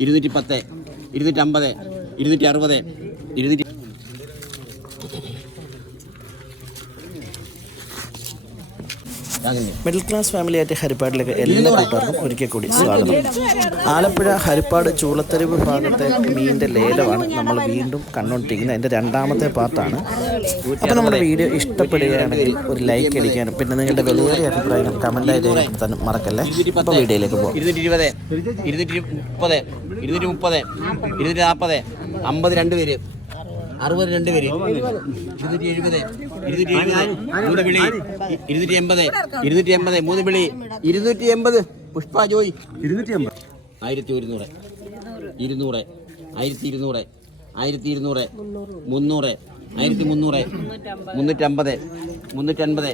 210, 250, 260, 200. Middle class ഫാമിലിയായിട്ട് ഹരിപ്പാടിലേക്ക് എല്ലാ കൂട്ടുകാർക്കും ഒരിക്കൽ കൂടി സ്വാഗതം. ആലപ്പുഴ ഹരിപ്പാട് ചൂളത്തെരുവ് ഭാഗത്തെ മീനിൻ്റെ ലേലമാണ് നമ്മൾ വീണ്ടും കണ്ടുകൊണ്ടിരിക്കുന്നത്. എൻ്റെ രണ്ടാമത്തെ പാർട്ടാണ്. അപ്പോൾ നമ്മുടെ വീഡിയോ ഇഷ്ടപ്പെടുകയാണെങ്കിൽ ഒരു ലൈക്ക് അടിക്കാനും പിന്നെ നിങ്ങളുടെ വിലയേറിയ അഭിപ്രായങ്ങൾ കമൻറ്റായി രേഖപ്പെടുത്താനും മറക്കല്ലേ. അപ്പോൾ വീഡിയോയിലേക്ക് പോകും. 220, 230, 230, 240, 52 പേര്, 62 പേര്, 270, 270, 3 വിളി, 280, 280, 3 വിളി, 280. പുഷ്പ ജോയ് 280, 1100, 200, 1200, 1200, 300, 1300, 350, 350,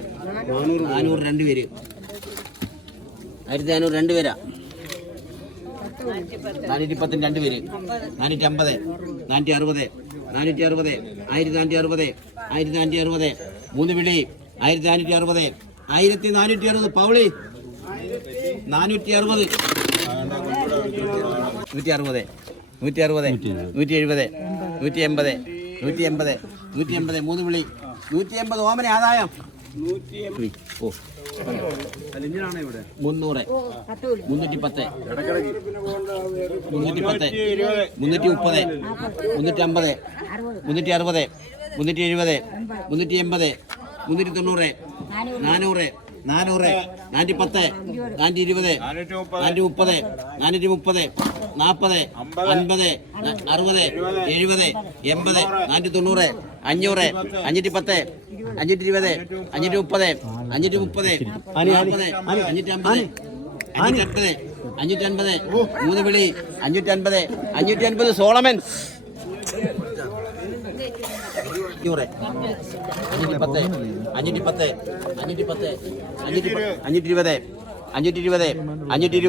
400, 2 പേര്, 1400, 2 പേരാ, 410, 2 പേര്, 450, 460, 460, 1460, 1460, 3 വിളി, 1460, 1460, പൗളി 460, 160, 160, 170, 180, 180, 180, 3 വിളി, 180. ഓമന ആദായം 300, 310, 310, 330, 350, 350, 360, 370, 380, 390, 400, 400, 410, 420, 430, 430, 40, 50, 60, 70, 80, 490, 500, 510, 520, 530, 530, 40, 550, 550, 550, 3 വിളി, 550, 550, സോളമൻ 510, 510, 510, 520, 520, 520, 530, 550,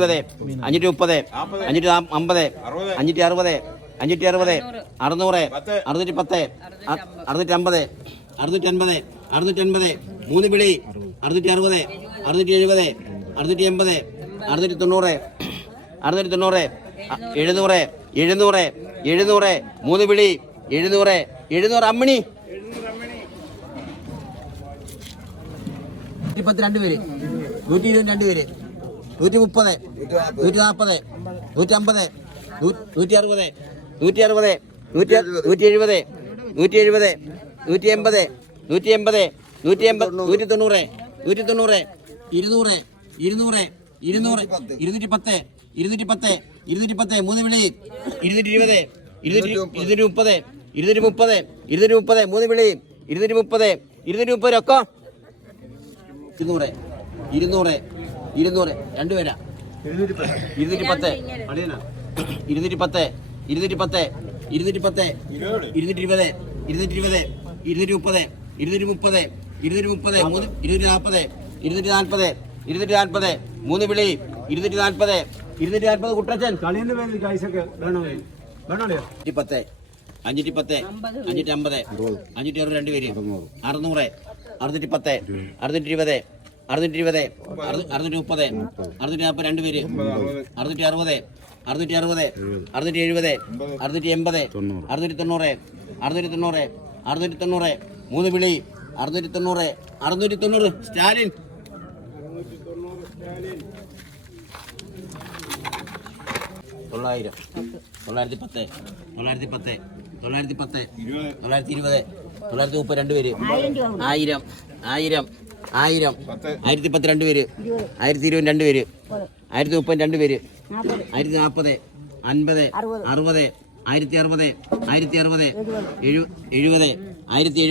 560, 550, 560, 610, 610, 650, 650, 650, 3 വിളി, 660, 670, 680, 690, 690, 700, 700, 700, 3 വിളി, 700, 700, അമ്മിണി 112 പേര്, 122 പേര്, 130, 140, 150, 160, 160, 170, 170, 180, 180, 180, 180, 190, 190, 200, 200, 200, 210, 210, 210, 3 വിളി, 220, 230, 230, 230, 3 വിളി, 230, 230, ഒക്കെ 200, 200, 200, 2 പേരാ, 210, 210, 210, 210, 220, 220, 230, 230, 240, 240, 240, 240, 3 വിളി, 240, 240, കുട്ടച്ചൻ 510, 510, 550, 560, 2 പേര്, 600, 610, 620, 620, 630, 640, 2 പേര്, 660, 660, 670, 680, 690, 690, 690, 3 വിളി, 690, 690, സ്റ്റാലിൻ 900, 910, 910, 910, 920, 930, 2 പേര്, 1000, 1000, 1000, 1010, 2 പേര്, 1020, 2 പേര്, 1030, 2 പേര്, 1040, 50, 60, 1060, 1060, 70, 1070, 80,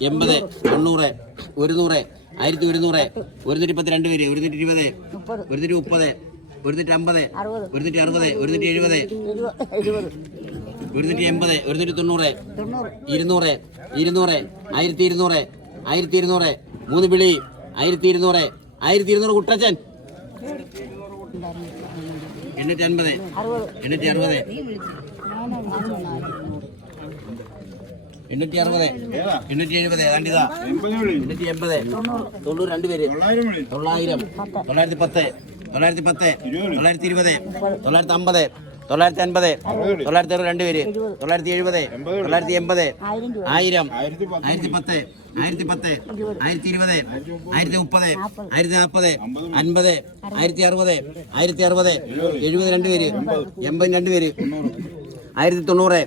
90, 100, 1100, 110, 2 പേര്, 120, 130, 150, 160, 170, 180, 190, 200, 200, 1200, 1200, 3 വിളി, 1200, 1200, കുട്ടച്ചൻ 850, 860, 860, 870, കണ്ടിതാ 880, 90, 2 പേര്, 900, 910, 910, 920, 950, 950 960 രണ്ട് പേര് 970 980 1000 1010 1010 1020 1030 1040 50 1060 1060 70 രണ്ട് പേര് 80 രണ്ട് പേര് 1090 100 1100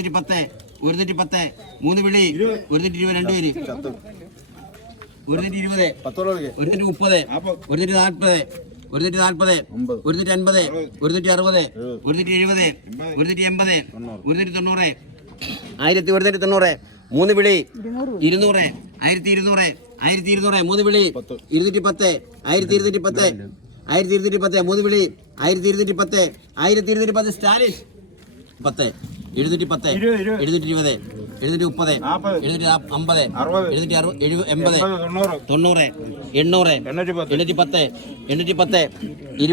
110 110 മൂന്ന് വിളി 120 രണ്ട് പേര് 120 130 140 150 150 150 160 170 180 190 1190 മൂന്ന് വിളി 200 1200 1200 മൂന്ന് വിളി 210 1210 1210 മൂന്ന് വിളി 1210 1210 സ്റ്റാലിൻ 10 710 720 730 750 780 90 800 810 810 20 30 830 840 50 60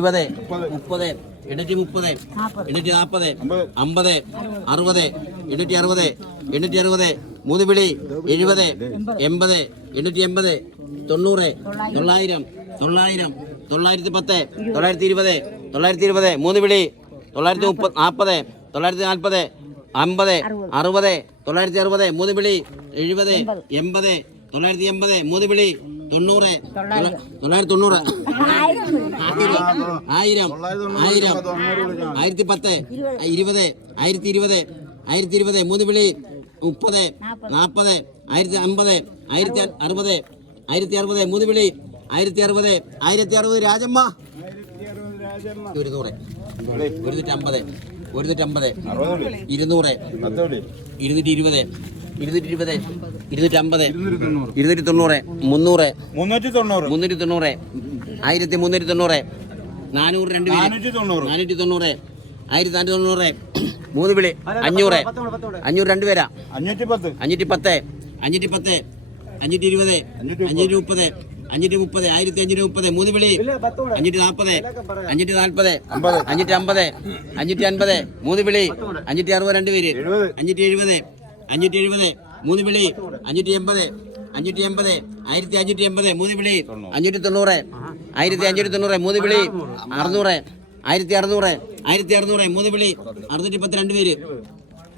860 860 മൂന്ന് വിളി 70 80 880 90 900 900 910 920 920 മൂന്ന് വിളി 940 940 50 60 960 മൂന്ന് വിളി 70 80 980 മൂന്ന് വിളി 90 990 1000 1010 20 1020 1020 മൂന്ന് വിളി 30 40 1050 1060 1060 മൂന്ന് വിളി 1060 1060 രാജമ്മ 100 150 150 200 220 220 250 290 300 390 1390 400 രണ്ട് പേര് 490 1490 മൂന്ന് വിളി 500 500 രണ്ട് പേരാ 510 510 520 530 530 1530 മൂന്ന് വിളി 540 540 550 550 മൂന്ന് വിളി 560 രണ്ട് പേര് 570 570 മൂന്ന് വിളി 580 580 1580 മൂന്ന് വിളി 590 1590 മൂന്ന് വിളി 600 1600 1600 മൂന്ന് വിളി 610 രണ്ട് പേര് 620 620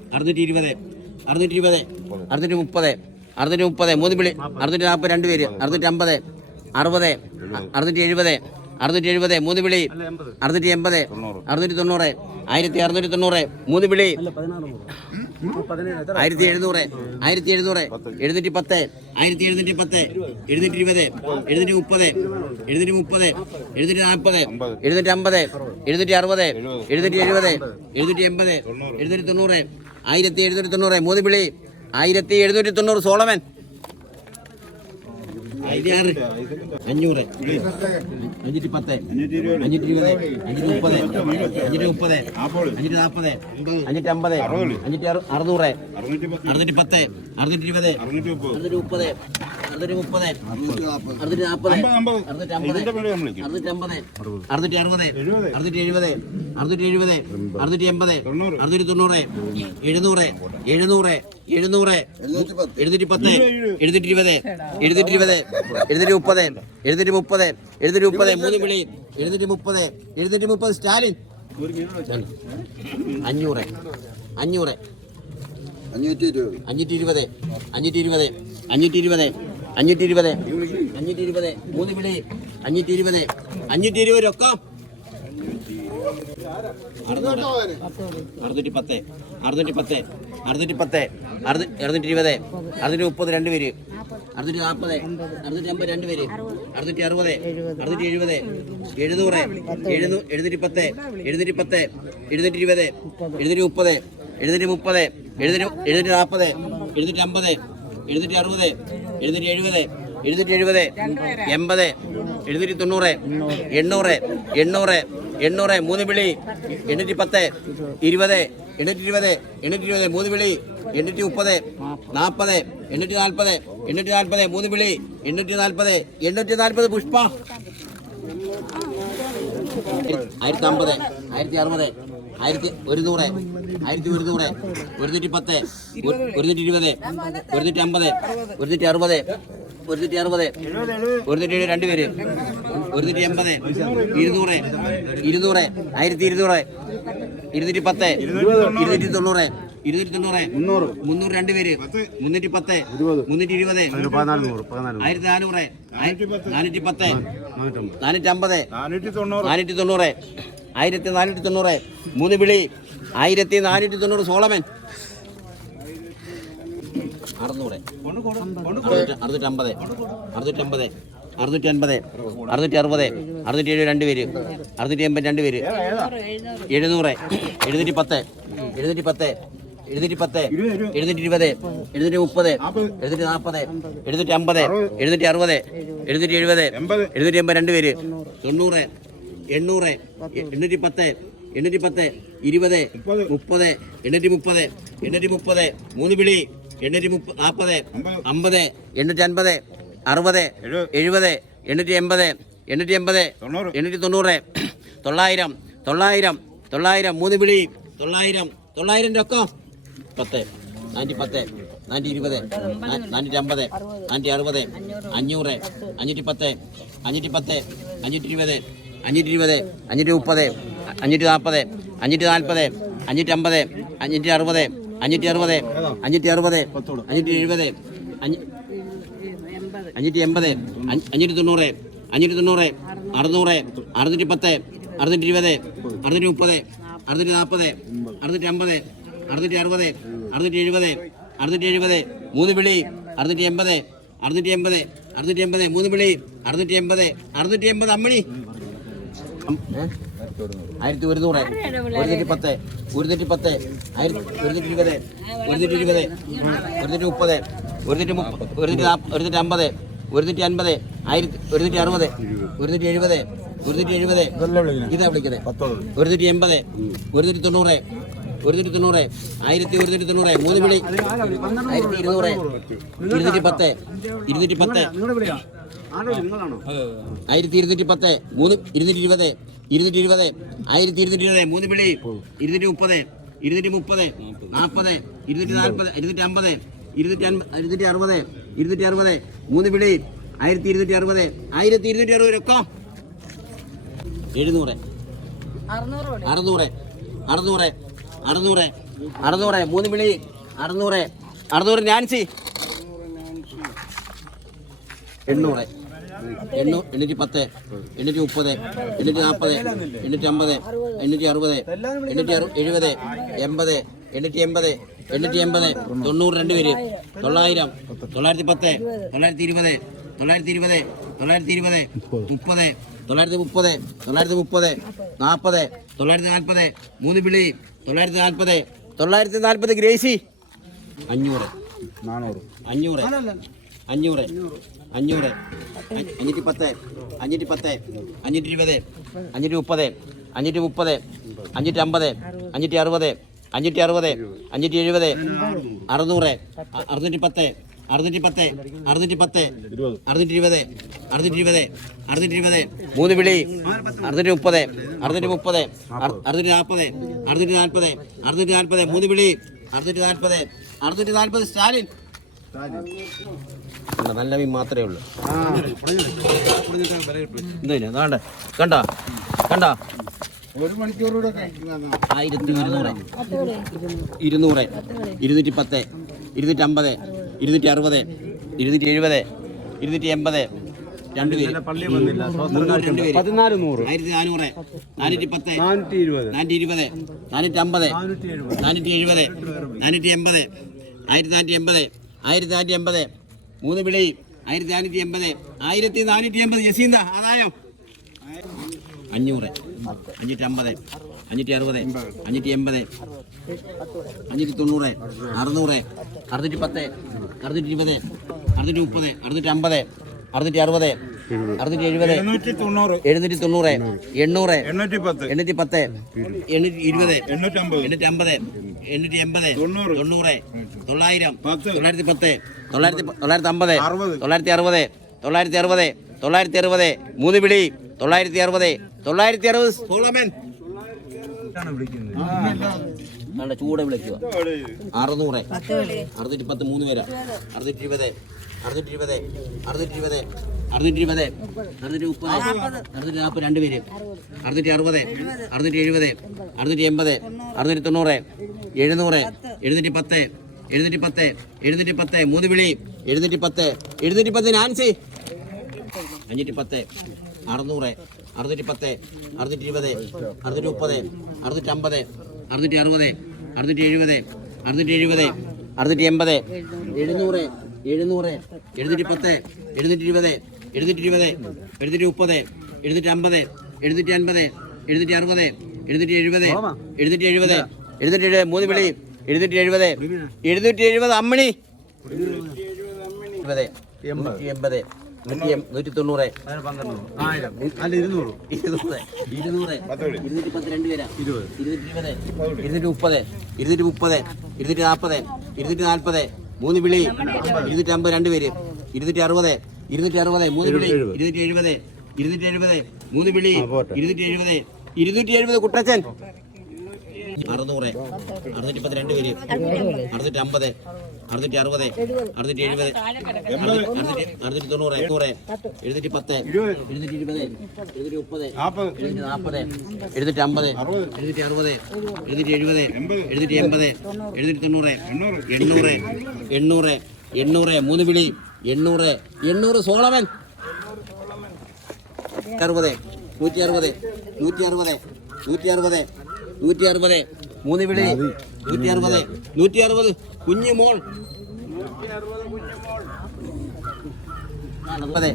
630 630 മൂന്ന് വിളി 640 രണ്ട് പേര് 650 60 670 670 മൂന്ന് വിളി 680 690 1690 മൂന്ന് വിളി 1700 1710 1710 1720 730 730 730 740 750 750 760 770 780 790 1790 മൂന്ന് വിളി 1790 സോളമൻ 500 510 520 530 530 540 540 550 600 610 620 630 630 640 മൂന്ന് വിളി 730 സ്റ്റാലിൻ 500 500 520 520 520 520 മൂന്ന് വിളി 520 520 രൊക്കം 610 610 610 620 630 രണ്ട് പേര് 640 650 രണ്ട് പേര് 660 670 700 710 710 720 730 730 740 750 760 770 770 80 790 800 800 മൂന്ന് വിളി 810 20 820 820 മൂന്ന് വിളി 830 40 840 840 മൂന്ന് വിളി 840 840 പുഷ്പ 1050 1060 1100 1110 120 150 150 160 160, 170 രണ്ട് പേര്, 180, 200, 200, 1200, 210, 290, 290, 300 രണ്ട് പേര്, 310, 320, 1400, 410, 450, 490, 1490, 3 വിളി, 1490 സോളമൻ, 600, 650, 650, 650, 660, 670 രണ്ട് പേര്, 680 രണ്ട് പേര്, 700, 710, 710, 710, 720, 730, 740, 750, 760, 770, 780 രണ്ട് പേര്, 90, 800, 810, 810, 20, 30, 830, 830, 3 വിളി, 840, 50, 850, 60, 70, 880, 880, 890, 900, 900, 900, 3 വിളി, 900, 900 രൊക്കം, 10, 910, 920, 950, 960, 500, 510, 510, 520, 520, 530, 540, 540, 550, 560, 560, 560, 570, 580, 590, 590, 600, 610, 620, 630, 640, 650, 660, 670, 670, 3 വിളി, 680, 680, 680, 3 വിളി, 680, 680 അമ്മണി, 1100, 110, 110, 120, 120, 130, 150, 150, 160, 170, 170, ഇതാ വിളിക്കുന്നത്, 180, 190, 190, 1190, 3 വിളി, 1200, 210, 210, 1210, 3, 220, 220, 1220, 3 വിളി, 230, 230, 40, 240, 250, 260, 260, 3 വിളി, 1260, 1260 രൊക്കം, 700, 600, 600, 600, 600, 3 വിളി, 600, 600 നാൻസി, 800, 810, 830, 840, 850, 860, 870, 80, 880, 880, 90 രണ്ട് പേര്, 900, 910, 920, 920, 920, 30, 930, 930, 40, 940, 3 വിളി, 940, 940 ഗ്രേസി, 500, 500, 500, 510, 510, 520, 530, 530, 550, 550, 550, 560, 560, 570, 600, 610, 610, 610, 620, 620, 620, 3 വിളി, 630, 630, 640, 640, 640, 3 വിളി, 640, 640 സ്റ്റാലിൻ, നല്ല മീൻ മാത്രമേ ഉള്ളൂ, എന്തിനാ കണ്ട 1 മണിക്കൂറൂടെ 1200, 200, 210, 250, 260, 270, 280, 2 പേര്, 1400, 1410, 410, 420, 450, 470, 480, 1480, 1480, 3 വിളി, 1480, 1480, യസീന്ത ആദായം, 500, 550, 560, 580, 590, 600, 610, 620, 630, 650, 660, 670, 790, 810, 810, 820, 850, 880, 90, 900, 910, 950, 960, 960, 960 മൂന്ന് വിളി 960 960 സോളമൻ നല്ല ചൂടെ വിളിക്കുക 600 610 മൂന്ന് പേരാ 620 620 620 620 630 640 രണ്ട് പേര് 660 670 680 690 700 710 710 710 മൂന്ന് വിളി 710 710 നാൻസി 510 600 610 620 630 650 660 670 670 680 700 700 710 720 720 730 750 750 760 770 770 770 മൂന്ന് വിളി 770 770 അമ്മണി 80 180 190 210 രണ്ട് പേരാ 220 230 230 240 240 മൂന്ന് വിളി 250 രണ്ട് പേര് 260 260 മൂന്ന് വിളി 270 270 മൂന്ന് വിളി 270 270 കുട്ടച്ചൻ 600 610 രണ്ട് പേര് 650 660 670 690 710 720 730 740 750 760 770 780 790 800 800 മൂന്ന് വിളി 800 സോളമൻ 60 160 160 160 160 മൂന്ന് വിളി 160 160 കുഞ്ഞു മോൾ 190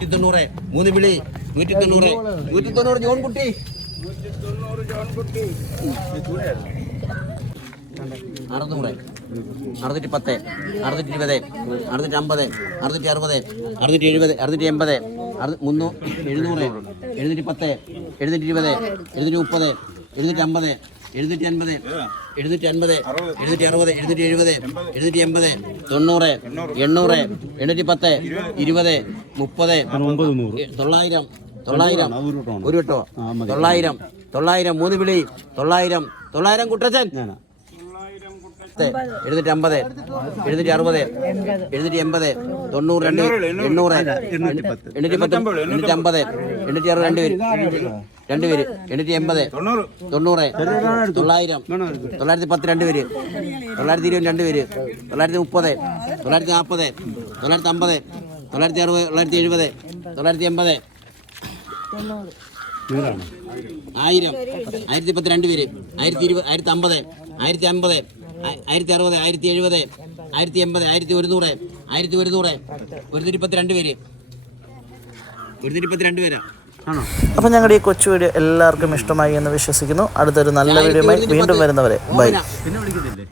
190 മൂന്ന് വിളി 190 190 ജോൺകുട്ടി 600 610 620 650 660 670 680 700 710 720 730 750 750 750 750 760 770 780 90 800 810 20 30 900 900 ഒരു കേട്ടോ 900 മൂന്ന് വിളി 900 കുട്ടച്ചൻ 750 760 780 90 800 810 850 രണ്ട് പേര് 880 90 900 910 രണ്ട് പേര് 920 രണ്ട് പേര് 930 940 950 960 970 980 1000 1010 രണ്ട് പേര് 1020 1050 1050 1060 1070 1080 1100 1100 110 രണ്ട് പേര് 110 രണ്ട് പേരാ ആണോ? അപ്പോൾ ഞങ്ങളുടെ ഈ കൊച്ചു വീഡിയോ എല്ലാവർക്കും ഇഷ്ടമായി എന്ന് വിശ്വസിക്കുന്നു. അടുത്തൊരു നല്ല വീഡിയോയുമായി വീണ്ടും വരുന്നവരെ ബൈ. പിന്നെ വിളിക്കുന്നില്ലേ?